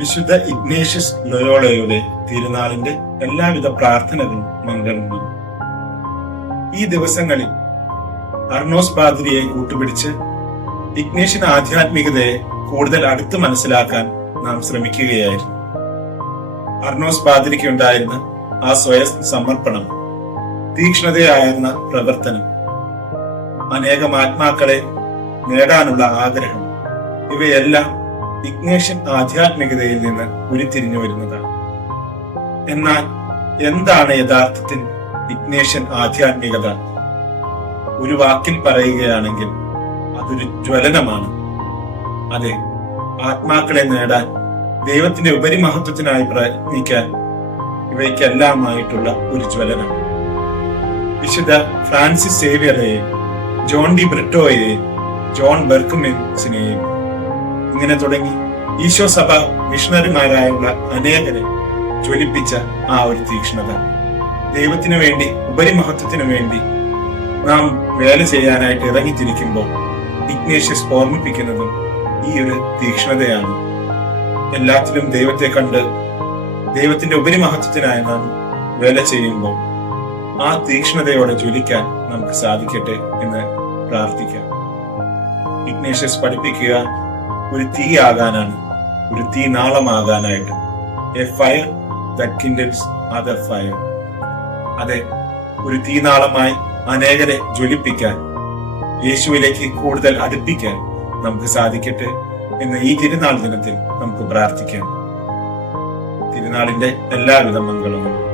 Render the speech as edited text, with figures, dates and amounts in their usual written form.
വിശുദ്ധ ഇഗ്നേഷ്യസ് ലൊയോളയുടെ തിരുനാളിന്റെ എല്ലാവിധ പ്രാർത്ഥനകളും മംഗളങ്ങളും. ഈ ദിവസങ്ങളിൽ അർണോസ് പാദ്രിയെ കൂട്ടുപിടിച്ച് ഇഗ്നേഷ്യൻ ആധ്യാത്മികതയെ കൂടുതൽ അടുത്ത് മനസ്സിലാക്കാൻ നാം ശ്രമിക്കുകയായിരുന്നു. അർണോസ് പാദ്രിക്ക് ഉണ്ടായിരുന്ന ആ സ്വയം സമർപ്പണം, തീക്ഷ്ണതയായിരുന്ന പ്രവർത്തനം, അനേകം ആത്മാക്കളെ നേടാനുള്ള ആഗ്രഹം, ഇവയെല്ലാം ഇഗ്നേഷ്യൻ ആധ്യാത്മികതയിൽ നിന്ന് ഉരുത്തിരിഞ്ഞു വരുന്നതാണ്. എന്നാൽ എന്താണ് യഥാർത്ഥത്തിൽ ഇഗ്നേഷ്യൻ ആധ്യാത്മികത? ഒരു വാക്കിൽ പറയുകയാണെങ്കിൽ അതൊരു ജ്വലനമാണ്. അതെ, ആത്മാക്കളെ നേടാൻ, ദൈവത്തിന്റെ ഉപരിമഹത്വത്തിനായി പ്രയത്നിക്കാൻ ഇവയ്ക്കെല്ലാമായിട്ടുള്ള ഒരു ജ്വലനം. വിശുദ്ധ ഫ്രാൻസിസ് സേവ്യറെയും ജോൺ ഡി ബ്രിട്ടോയെയും ജോൺ ബെർക്ക്മെൻസിനെയും ഇങ്ങനെ തുടങ്ങി ഈശോ സഭ മിഷണറിമാരായുള്ള അനേകരെ ജ്വലിപ്പിച്ച ആ ഒരു തീക്ഷ്ണത, ദൈവത്തിനു വേണ്ടി, ഉപരിമഹത്വത്തിനു വേണ്ടി നാം വേല ചെയ്യാനായിട്ട് ഇറങ്ങിത്തിരിക്കുമ്പോൾ ഇഗ്നേഷ്യസ് ഓർമ്മിപ്പിക്കുന്നതും ഈ ഒരു തീക്ഷ്ണതയാണ്. എല്ലാത്തിലും ദൈവത്തെ കണ്ട് ദൈവത്തിന്റെ ഉപരിമഹത്വത്തിനായി നാം വേല ചെയ്യുമ്പോൾ ആ തീക്ഷ്ണതയോടെ ജ്വലിക്കാൻ നമുക്ക് സാധിക്കട്ടെ എന്ന് പ്രാർത്ഥിക്കാം. ഇഗ്നേഷ്യസ് പഠിപ്പിക്കുക ഒരു തീ ആകാനാണ്, ഒരു തീ നാളമാകാനായിട്ട്. A fire that kindles other fire. അതെ, ഒരു തീനാളമായി അനേകരെ ജ്വലിപ്പിക്കാൻ, യേശുവിലേക്ക് കൂടുതൽ അടുപ്പിക്കാൻ നമുക്ക് സാധിക്കട്ടെ എന്ന് ഈ തിരുനാൾ ദിനത്തിൽ നമുക്ക് പ്രാർത്ഥിക്കാം. തിരുനാളിന്റെ എല്ലാവിധ മംഗളങ്ങളും.